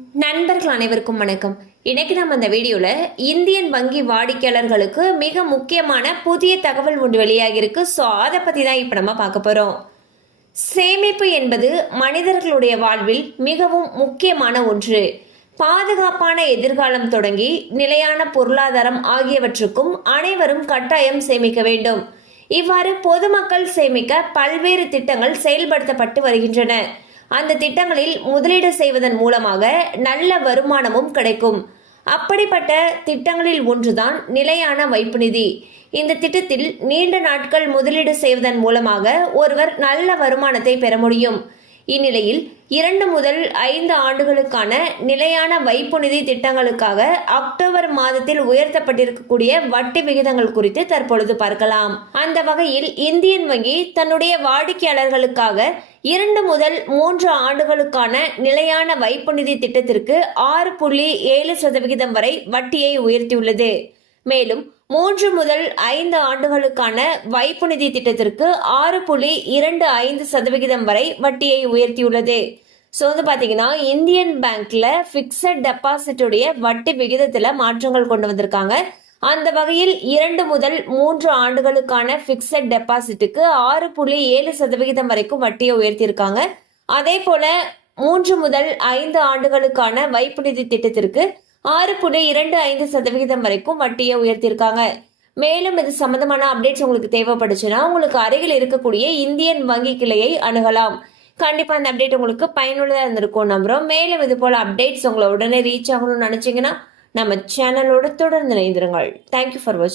நண்பர்கள் அனைவருக்கும் வணக்கம். இன்னைக்கு நம்ம இந்த வீடியோல இந்தியன் வங்கி வாடிக்கையாளர்களுக்கு மிக முக்கியமான புதிய தகவல் ஒன்று வெளியாகி இருக்கு. ஸோ அதை பத்தி தான் இப்ப நம்ம பார்க்க போறோம். சேமிப்பு என்பது மனிதர்களுடைய வாழ்வில் மிகவும் முக்கியமான ஒன்று. பாதுகாப்பான எதிர்காலம் தொடங்கி நிலையான பொருளாதாரம் ஆகியவற்றுக்கும் அனைவரும் கட்டாயம் சேமிக்க வேண்டும். இவ்வாறு பொதுமக்கள் சேமிக்க பல்வேறு திட்டங்கள் செயல்படுத்தப்பட்டு வருகின்றன. அந்த திட்டங்களில் முதலீடு செய்வதன் மூலமாக நல்ல வருமானமும் கிடைக்கும். அப்படிப்பட்ட திட்டங்களில் ஒன்றுதான் நிலையான வைப்பு நிதி. இந்த திட்டத்தில் நீண்ட நாட்கள் முதலீடு செய்வதன் மூலமாக ஒருவர் நல்ல வருமானத்தை பெற முடியும். இந்நிலையில் 2 முதல் 5 ஆண்டுகளுக்கான நிலையான வைப்பு நிதி திட்டங்களுக்காக அக்டோபர் மாதத்தில் உயர்த்தப்பட்டிருக்கக்கூடிய வட்டி விகிதங்கள் குறித்து தற்பொழுது பார்க்கலாம். அந்த வகையில் இந்தியன் வங்கி தன்னுடைய வாடிக்கையாளர்களுக்காக 2 முதல் 3 ஆண்டுகளுக்கான நிலையான வைப்பு நிதி திட்டத்திற்கு 6.7% வரை வட்டியை உயர்த்தியுள்ளது. மேலும் 3 முதல் 5 ஆண்டுகளுக்கான வைப்பு நிதி திட்டத்திற்கு 6.25% வரை வட்டியை உயர்த்தியுள்ளது. ஸோ பாத்தீங்கன்னா இந்தியன் பேங்க்ல பிக்சட் டெபாசிட்டுடைய வட்டி விகிதத்துல மாற்றங்கள் கொண்டு வந்திருக்காங்க. அந்த வகையில் 2 முதல் 3 ஆண்டுகளுக்கான பிக்சட் டெபாசிட்டுக்கு 6.7% வரைக்கும் வட்டியை உயர்த்தியிருக்காங்க. அதே போல 3 முதல் 5 ஆண்டுகளுக்கான வைப்பு நிதி திட்டத்திற்கு 6.25% வரைக்கும் வட்டியை உயர்த்தியிருக்காங்க. மேலும் இது சம்பந்தமான அப்டேட்ஸ் உங்களுக்கு தேவைப்படுச்சுன்னா உங்களுக்கு அருகில் இருக்கக்கூடிய இந்தியன் வங்கி கிளையை அணுகலாம். கண்டிப்பா அந்த அப்டேட் உங்களுக்கு பயனுள்ளதா இருந்திருக்கும் நம்புறோம். மேலும் இது போல அப்டேட்ஸ் உங்களை உடனே ரீச் ஆகணும்னு நினைச்சீங்கன்னா நம்ம சேனலோட தொடர்ந்து இணைந்திருங்கள். தேங்க்யூ ஃபார் வாட்சிங்.